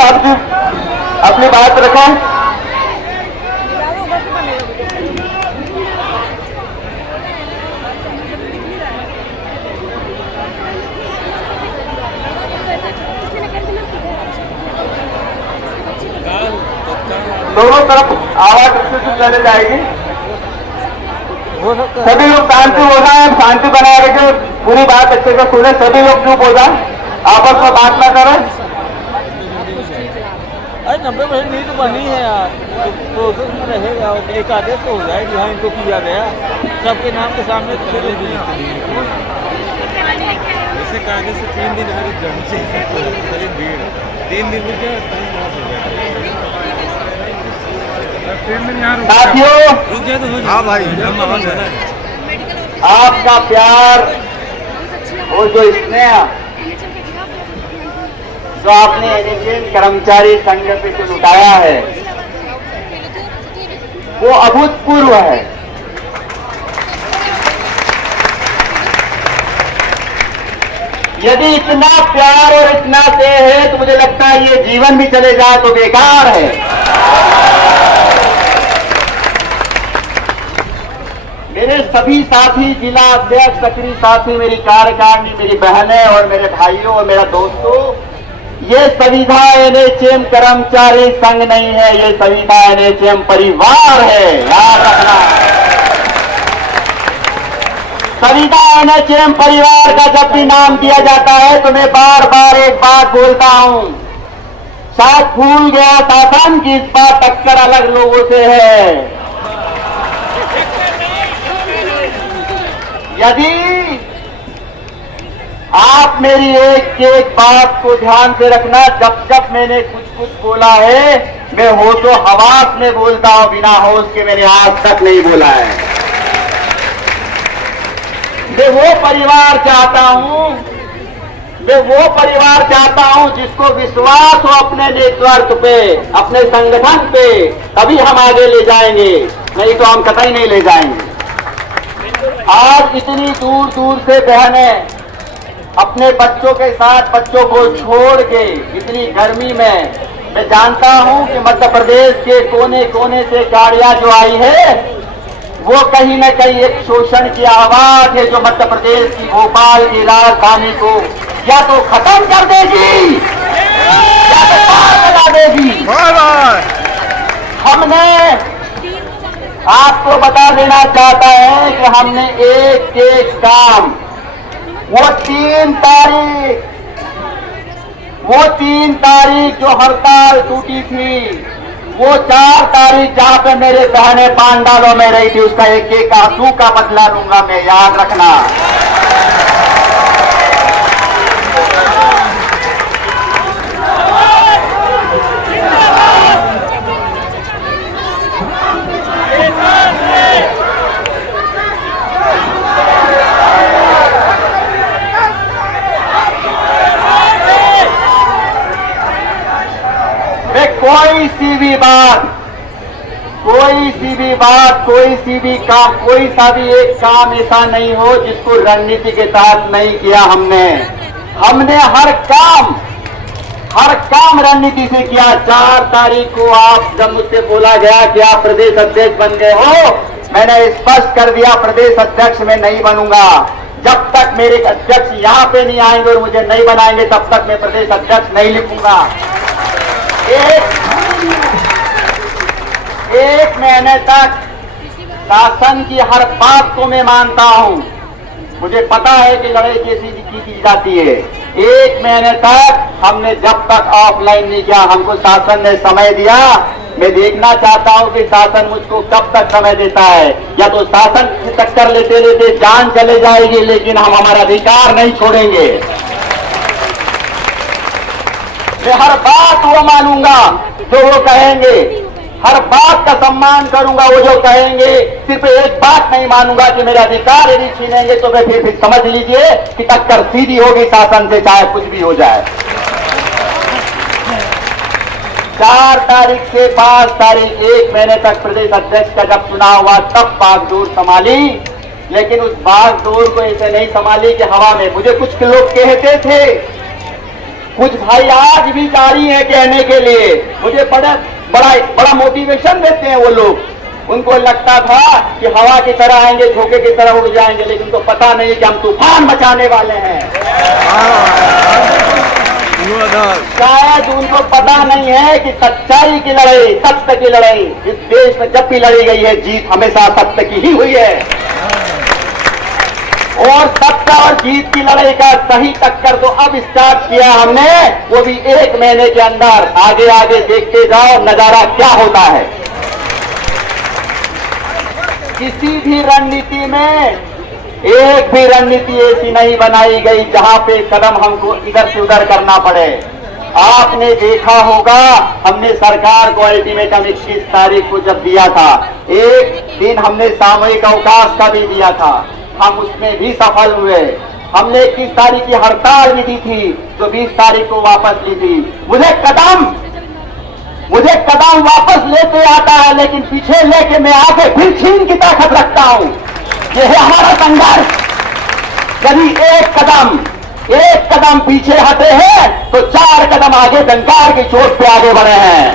साहब जी अपनी बात रखें। दोनों तरफ आवाज अच्छे से चले जाएगी। सभी लोग शांति हो जाए, शांति बनाए रखे, पूरी बात अच्छे से सुने। सभी लोग चुप हो जाए, आपस में बात ना करें। अरे 90% नीति बनी है यार, तो प्रोसेस में रहेगा। एक आदेश तो हो जाएगी, हाँ इनको किया गया सबके नाम के सामने। जैसे कायदे से 3 दिन अगर जानी चाहिए, भीड़ 3 दिन में क्या साथियों, रुक जाए तो हो जाए। हाँ भाई, आपका प्यार और जो स्नेह जो आपने एनएचएम कर्मचारी संघ पे जो लुटाया है वो अभूतपूर्व है। यदि इतना प्यार और इतना स्नेह है तो मुझे लगता है ये जीवन भी चले जाए तो बेकार है। मेरे सभी साथी, जिला अध्यक्ष, सक्रिय साथी, मेरी कार्यकारिणी, मेरी बहनें और मेरे भाइयों और मेरा दोस्तों, ये संविधा एनएचएम कर्मचारी संघ नहीं है, ये संविधा एनएचएम परिवार है, याद रखना। संविधा एनएचएम परिवार का जब भी नाम दिया जाता है तो मैं बार बार एक बात बोलता हूं, शायद भूल गया शासन की इस बार टक्कर अलग लोगों से है। यदि आप मेरी एक एक बात को ध्यान से रखना, जब जब मैंने कुछ कुछ बोला है मैं होशो हवास में बोलता हूं, बिना होश के मैंने आज तक नहीं बोला है। मैं वो परिवार चाहता हूं जिसको विश्वास हो अपने नेतृत्व पे, अपने संगठन पे, तभी हम आगे ले जाएंगे, नहीं तो हम कतई नहीं ले जाएंगे। आज इतनी दूर दूर से बहनें अपने बच्चों के साथ, बच्चों को छोड़ के इतनी गर्मी में, मैं जानता हूं कि मध्य प्रदेश के कोने कोने से गाड़ियां जो आई है वो कहीं न कहीं एक शोषण की आवाज है जो मध्य प्रदेश की, भोपाल की राजधानी को या तो खत्म कर देगी या तो पार लगा देगी। हमने आपको बता देना चाहता है कि हमने एक एक काम, वो 3 तारीख जो हड़ताल टूटी थी, वो 4 तारीख जहां पे मेरे बहनें पांडालों में रही थी, उसका एक एक आंसू का बदला लूंगा मैं, याद रखना। कोई सी भी बात, कोई सी भी काम, कोई सा भी एक काम ऐसा नहीं हो जिसको रणनीति के तहत नहीं किया हमने हर काम रणनीति से किया। 4 तारीख को आप जब मुझसे बोला गया कि आप प्रदेश अध्यक्ष बन गए हो, मैंने स्पष्ट कर दिया प्रदेश अध्यक्ष मैं नहीं बनूंगा। जब तक मेरे अध्यक्ष यहाँ पे नहीं आएंगे और मुझे नहीं बनाएंगे तब तक मैं प्रदेश अध्यक्ष नहीं लिखूंगा। एक महीने तक शासन की हर बात को मैं मानता हूं, मुझे पता है कि लड़ाई कैसी की जाती है। 1 महीने तक हमने जब तक ऑफलाइन नहीं किया, हमको शासन ने समय दिया। मैं देखना चाहता हूं कि शासन मुझको कब तक समय देता है, या तो शासन की टक्कर लेते लेते जान चले जाएगी, लेकिन हम हमारा अधिकार नहीं छोड़ेंगे। मैं हर बात वो मानूंगा जो वो कहेंगे, हर बात का सम्मान करूंगा वो जो कहेंगे। सिर्फ एक बात नहीं मानूंगा कि मेरा अधिकार यदि छीनेंगे तो मैं फिर समझ लीजिए कि टक्कर सीधी होगी शासन से, चाहे कुछ भी हो जाए। 4 तारीख से 5 तारीख 1 महीने तक प्रदेश अध्यक्ष का जब चुनाव हुआ तब बागडोर संभाली, लेकिन उस बागडोर को ऐसे नहीं संभाली कि हवा में। मुझे कुछ लोग कहते थे कुछ भाई आज भी जारी है कहने के लिए, मुझे बड़ा मोटिवेशन देते हैं वो लोग। उनको लगता था कि हवा की तरह आएंगे, झोंके की तरह उड़ जाएंगे, लेकिन उनको पता नहीं कि हम तूफान मचाने वाले हैं। शायद उनको पता नहीं है कि सच्चाई की लड़ाई, सत्य की लड़ाई इस देश में जब भी लड़ी गई है, जीत हमेशा सत्य की ही हुई है। और सत्य और जीत की लड़ाई का सही टक्कर तो अब स्टार्ट किया हमने, वो भी 1 महीने के अंदर। आगे आगे देखते जाओ नजारा क्या होता है। किसी भी रणनीति में एक भी रणनीति ऐसी नहीं बनाई गई जहां पे कदम हमको इधर से उधर करना पड़े। आपने देखा होगा, हमने सरकार को अल्टीमेटम 21 तारीख को जब दिया था, एक दिन हमने सामूहिक अवकाश का भी दिया था, हम उसमें भी सफल हुए। हमने 21 तारीख की हड़ताल भी दी थी, जो 20 तारीख को वापस ली थी। मुझे कदम वापस लेते आता है, लेकिन पीछे लेके मैं आगे फिर छीन की ताकत रखता हूं। यह है हमारा संघर्ष। यदि एक कदम पीछे हटे हैं तो 4 कदम आगे डंकार की चोट पे आगे बढ़े हैं।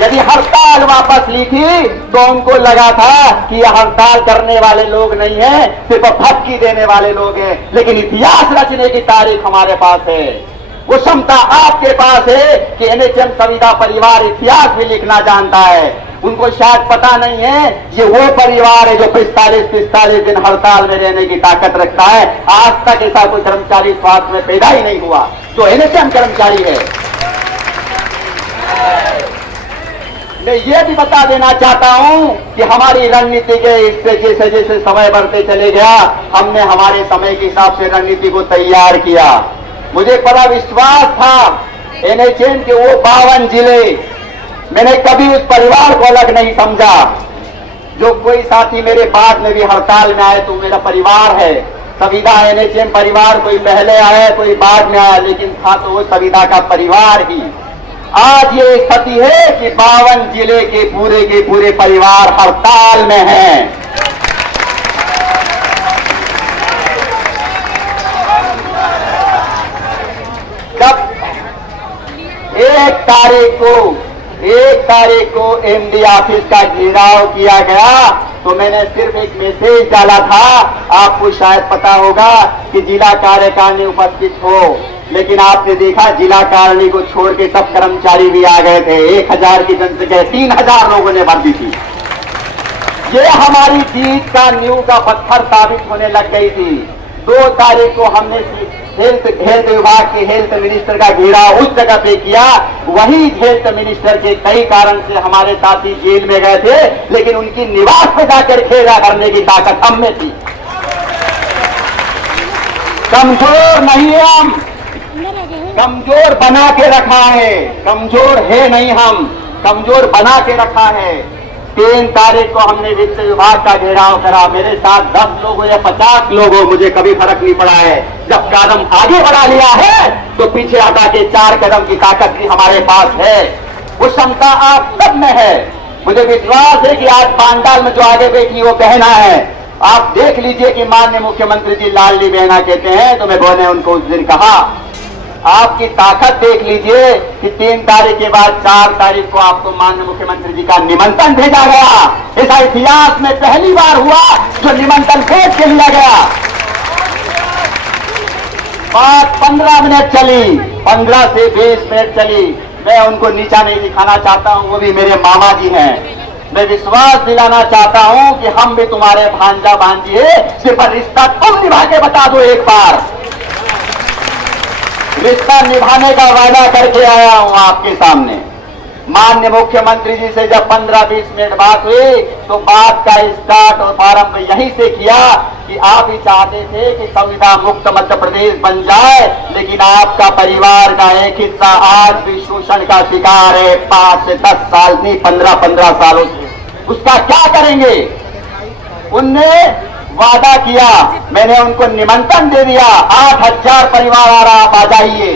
यदि हड़ताल वापस ली थी तो उनको लगा था कि यह हड़ताल करने वाले लोग नहीं है, सिर्फ धमकी देने वाले लोग हैं, लेकिन इतिहास रचने की तारीख हमारे पास है। वो क्षमता आपके पास है कि एनएचएम संविदा परिवार इतिहास भी लिखना जानता है। उनको शायद पता नहीं है, ये वो परिवार है जो 45 दिन हड़ताल में रहने की ताकत रखता है। आज तक ऐसा कोई कर्मचारी स्वास्थ्य में पैदा ही नहीं हुआ जो एनएचएम कर्मचारी है। मैं ये भी बता देना चाहता हूं कि हमारी रणनीति के इससे जैसे जैसे समय बढ़ते चले गया, हमने हमारे समय के हिसाब से रणनीति को तैयार किया। मुझे बड़ा विश्वास था एनएचएम के वो 52 जिले, मैंने कभी उस परिवार को अलग नहीं समझा। जो कोई साथी मेरे बाद में भी हड़ताल में आए तो मेरा परिवार है। संविदा एनएचएम परिवार, कोई पहले आया कोई बाद में आया, लेकिन था तो वो संविदा का परिवार ही। आज ये स्थिति है कि 52 जिले के पूरे परिवार हड़ताल में हैं। जब 1 तारीख को एमडी ऑफिस का घेराव किया गया तो मैंने सिर्फ एक मैसेज डाला था। आपको शायद पता होगा कि जिला कार्यकारिणी उपस्थित हो, लेकिन आपने देखा जिला कारिणी को छोड़ के सब कर्मचारी भी आ गए थे। 1000 की जनसंख्या 3000 लोगों ने भर दी थी। ये हमारी जीत का नींव का पत्थर साबित होने लग गई थी। 2 तारीख को हमने हेल्थ विभाग के हेल्थ मिनिस्टर का घेराव उस जगह पे किया। वही हेल्थ मिनिस्टर के कई कारण से हमारे साथी जेल में गए थे, लेकिन उनकी निवास पे जाकर घेरा करने की ताकत हम में थी। कमजोर नहीं है हम, कमजोर बना के रखा है। कमजोर है नहीं हम, कमजोर बना के रखा है। 3 तारीख को हमने वित्त विभाग का घेराव करा। मेरे साथ 10 लोग हो या 50 लोग हो, मुझे कभी फर्क नहीं पड़ा है। जब कदम आगे बढ़ा लिया है तो पीछे हटा के 4 कदम की ताकत भी हमारे पास है। वो क्षमता आप सब में है। मुझे विश्वास है कि आज पांडाल में जो आगे बैठी वो बहना है। आप देख लीजिए कि माननीय मुख्यमंत्री जी लाडली बहना कहते हैं, तो मैंने उनको उस दिन कहा आपकी ताकत देख लीजिए कि 3 तारीख के बाद 4 तारीख को आपको माननीय मुख्यमंत्री जी का निमंत्रण भेजा गया। ऐसा इतिहास में पहली बार हुआ जो निमंत्रण भेज के लिया गया। बात 15 मिनट चली, 15 से 20 मिनट चली। मैं उनको नीचा नहीं दिखाना चाहता हूं, वो भी मेरे मामा जी हैं। मैं विश्वास दिलाना चाहता हूं कि हम भी तुम्हारे भांजा भांजी है, सिर्फ रिश्ता तुम निभा के बता दो। एक बार रिश्ता निभाने का वादा करके आया हूं आपके सामने। माननीय मुख्यमंत्री जी से जब 15-20 मिनट बात हुई तो बात का स्टार्ट और प्रारंभ यहीं से किया कि आप ही चाहते थे कि संविदा मुक्त मध्य प्रदेश बन जाए, लेकिन आपका परिवार का एक हिस्सा आज भी शोषण का शिकार है। 5 से 10 साल नहीं, 15 सालों से। उसका क्या करेंगे? उनने वादा किया, मैंने उनको निमंत्रण दे दिया। 8000 परिवार आ रहा, आप आ जाइए।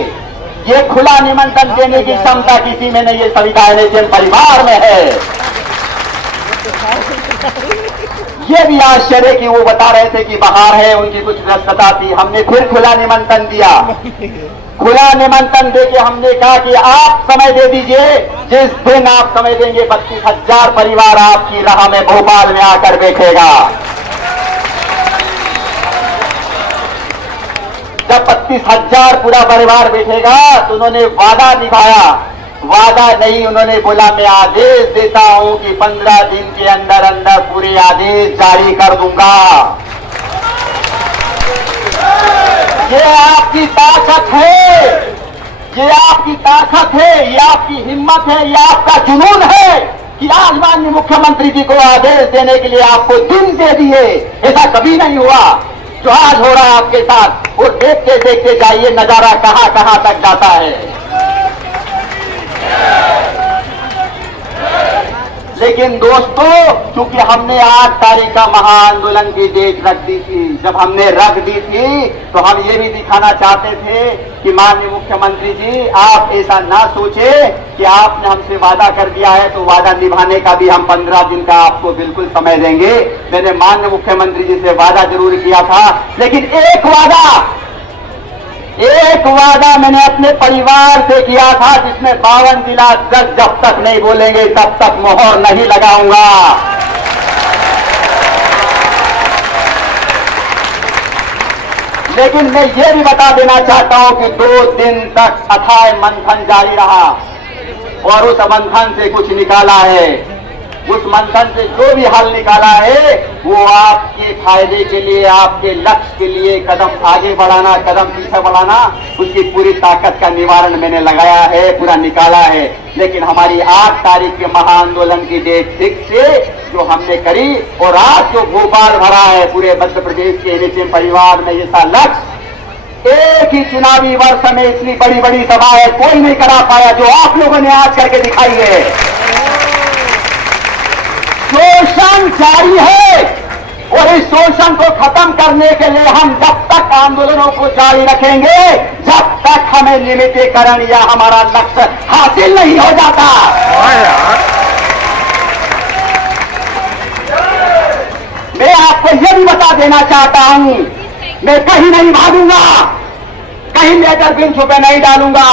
ये खुला निमंत्रण देने की क्षमता किसी में नहीं, ये संविदा एनएचएम परिवार में है। ये भी आश्चर्य कि वो बता रहे थे कि बाहर है, उनकी कुछ व्यस्तता थी। हमने फिर खुला निमंत्रण दिया, खुला निमंत्रण देके हमने कहा कि आप समय दे दीजिए, जिस दिन आप समय देंगे 32,000 परिवार आपकी राह में भोपाल में आकर बैठेगा। जब 32,000 पूरा परिवार बैठेगा तो उन्होंने वादा निभाया। वादा नहीं, उन्होंने बोला मैं आदेश देता हूं कि 15 दिन के अंदर अंदर पूरे आदेश जारी कर दूंगा। ये आपकी ताकत है, ये आपकी ताकत है, ये आपकी हिम्मत है, ये आपका जुनून है कि आज माननीय मुख्यमंत्री जी को आदेश देने के लिए आपको दिन दे दिए। ऐसा कभी नहीं हुआ जो आज हो रहा है आपके साथ। वो देखते देखते जाइए नजारा कहां कहां तक जाता है। लेकिन दोस्तों, चूंकि हमने 8 तारीख का महाआंदोलन की डेट रख दी थी, जब हमने रख दी थी तो हम ये भी दिखाना चाहते थे कि माननीय मुख्यमंत्री जी आप ऐसा ना सोचे कि आपने हमसे वादा कर दिया है तो वादा निभाने का भी हम 15 दिन का आपको बिल्कुल समय देंगे। मैंने माननीय मुख्यमंत्री जी से वादा जरूर किया था, लेकिन एक वादा मैंने अपने परिवार से किया था, जिसमें 52 जिला अध्यक्ष जब तक नहीं बोलेंगे तब तक मोहर नहीं लगाऊंगा। लेकिन मैं ये भी बता देना चाहता हूं कि 2 दिन तक अथाह मंथन जारी रहा और उस मंथन से कुछ निकाला है। उस मंथन से जो भी हल निकाला है वो आपके फायदे के लिए, आपके लक्ष्य के लिए कदम आगे बढ़ाना, कदम पीछे बढ़ाना, उसकी पूरी ताकत का निवारण मैंने लगाया है, पूरा निकाला है। लेकिन हमारी 8 तारीख के महाआंदोलन की डेट फिक्स है जो हमने करी, और आज जो भोपाल भरा है पूरे मध्य प्रदेश के एनएचएम परिवार में, ऐसा लक्ष्य एक ही चुनावी वर्ष में इतनी बड़ी बड़ी सभा है कोई नहीं करा पाया जो आप लोगों ने आज करके दिखाई है। शोषण जारी है और इस शोषण को खत्म करने के लिए हम जब तक आंदोलनों को जारी रखेंगे, जब तक हमें नियमितीकरण या हमारा लक्ष्य हासिल नहीं हो जाता। मैं आपको यह भी बता देना चाहता हूं, मैं कहीं नहीं भागूंगा, कहीं लेटर बिन छुपे नहीं डालूंगा।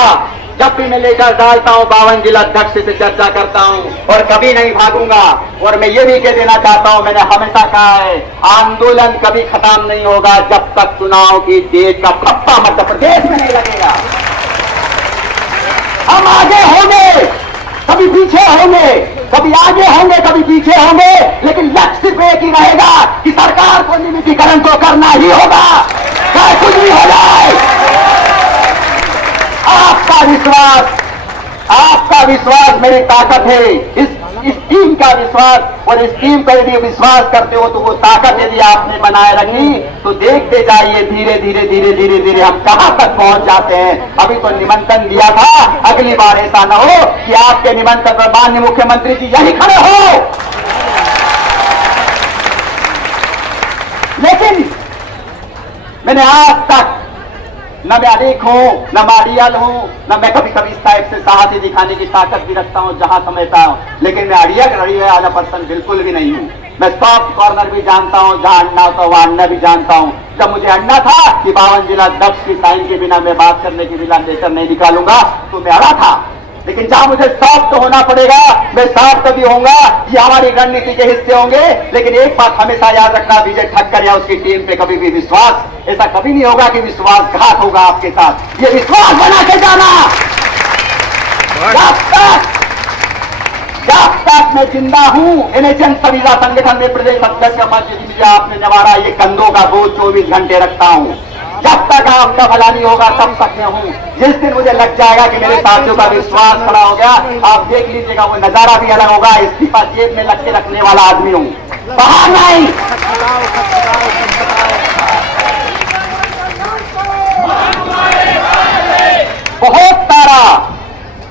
जब भी मैं लेकर डालता हूं 52 जिला अध्यक्ष से चर्चा करता हूं और कभी नहीं भागूंगा। और मैं ये भी कह देना चाहता हूं, मैंने हमेशा कहा है आंदोलन कभी खत्म नहीं होगा जब तक चुनाव की डेट का ठप्पा मध्य प्रदेश में नहीं लगेगा। हम आगे होंगे, कभी पीछे होंगे, कभी आगे होंगे, कभी पीछे होंगे, लेकिन लक्ष्य सिर्फ एक ही रहेगा कि सरकार को नियमितीकरण तो करना ही होगा, चाहे कुछ भी हो जाए। आपका विश्वास मेरी ताकत है, इस टीम का विश्वास, और इस टीम का यदि विश्वास करते हो तो वो ताकत यदि आपने बनाए रखी तो देखते जाइए धीरे धीरे धीरे धीरे धीरे हम कहां तक पहुंच जाते हैं। अभी तो निमंत्रण दिया था, अगली बार ऐसा न हो कि आपके निमंत्रण पर माननीय मुख्यमंत्री जी यही खड़े हो। लेकिन मैंने आज तक न मैं अलीक हूं, न मारियल हूं, न मैं कभी कभी इस टाइप से साहसी दिखाने की ताकत भी रखता हूं जहां समझता हूं, लेकिन मैं अड़िया आधा पर्सन बिल्कुल भी नहीं हूं। मैं सॉफ्ट कॉर्नर भी जानता हूं, जहां अड़ना होता वहां अड़ना भी जानता हूं। जब मुझे अड़ना था कि 52 जिला अध्यक्ष की साइन के बिना मैं बात करने के बिना लेटर नहीं निकालूंगा तो मैं अड़ा था, लेकिन जहां मुझे सॉफ्ट होना पड़ेगा मैं सॉफ्ट भी होऊंगा। ये हमारी रणनीति के हिस्से होंगे। लेकिन एक बात हमेशा याद रखना, विजय ठक्कर या उसकी टीम पे कभी भी विश्वास ऐसा कभी नहीं होगा कि विश्वासघात होगा आपके साथ। ये विश्वास बना के जाना, जब तक मैं जिंदा हूं एनएचएम संविदा संगठन में प्रदेश अध्यक्ष का पद मुझे आपने नवारा, ये कंधों का बोझ 24 घंटे रखता हूं। जब तक आपका भला नहीं होगा तब तक मैं हूं। जिस दिन मुझे लग जाएगा कि मेरे साथियों का विश्वास खड़ा हो गया, आप देख लीजिएगा वो नजारा भी अलग होगा। इस्तीफा जेब में लग के रखने वाला आदमी हूं, बाहर नहीं।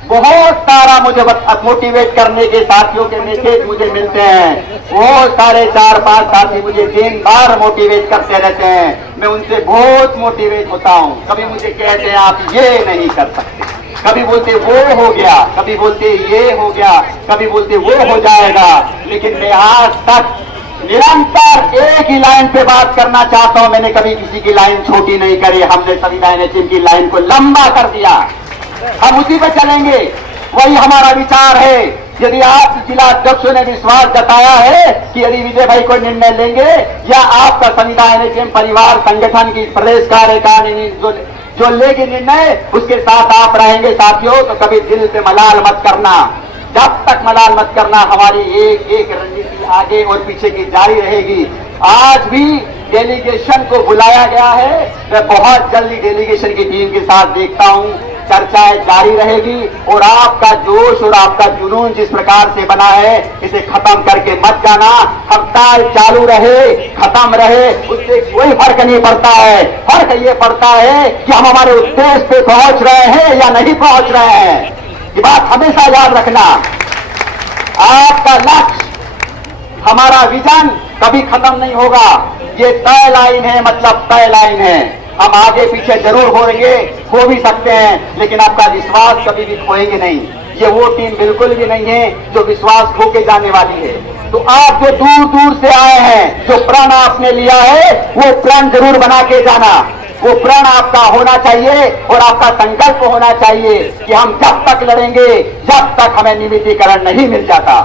बहुत सारा मुझे मोटिवेट करने के साथियों के मैसेज मुझे मिलते हैं। वो सारे 4-5 साथी मुझे दिन बार मोटिवेट करते रहते हैं। मैं उनसे बहुत मोटिवेट होता हूं। कभी मुझे कहते हैं आप ये नहीं कर सकते, कभी बोलते वो हो गया, कभी बोलते ये हो गया, कभी बोलते वो हो जाएगा। लेकिन मैं आज तक निरंतर एक ही लाइन पे बात करना चाहता हूं। मैंने कभी किसी की लाइन छोटी नहीं करी। हमने संविधान एनएचएम की लाइन को लंबा कर दिया। हम उसी पे चलेंगे, वही हमारा विचार है। यदि आप जिला अध्यक्षों ने विश्वास जताया है कि यदि विजय भाई कोई निर्णय लेंगे या आपका संविधान एनएचएम परिवार संगठन की प्रदेश कार्यकारिणी जो लेगी निर्णय, उसके साथ आप रहेंगे साथियों, तो कभी दिल से मलाल मत करना। जब तक मलाल मत करना, हमारी एक एक रणनीति आगे और पीछे की जारी रहेगी। आज भी डेलीगेशन को बुलाया गया है। मैं बहुत जल्दी डेलीगेशन की टीम के साथ देखता हूं, चर्चाएं जारी रहेगी और आपका जोश और आपका जुनून जिस प्रकार से बना है, इसे खत्म करके मत जाना। हड़ताल चालू रहे, खत्म रहे, उससे कोई फर्क नहीं पड़ता है। फर्क ये पड़ता है कि हम हमारे उद्देश्य पे पहुंच रहे हैं या नहीं पहुंच रहे हैं। ये बात हमेशा याद रखना। आपका लक्ष्य, हमारा विजन कभी खत्म नहीं होगा। ये तय लाइन है, मतलब तय लाइन है। हम आगे पीछे जरूर होंगे, हो भी सकते हैं, लेकिन आपका विश्वास कभी भी खोएंगे नहीं। ये वो टीम बिल्कुल भी नहीं है जो विश्वास खो के जाने वाली है। तो आप जो दूर दूर से आए हैं, जो प्रण आपने लिया है, वो प्रण जरूर बना के जाना। वो प्रण आपका होना चाहिए और आपका संकल्प होना चाहिए कि हम जब तक लड़ेंगे, जब तक हमें नियमितीकरण नहीं मिल जाता।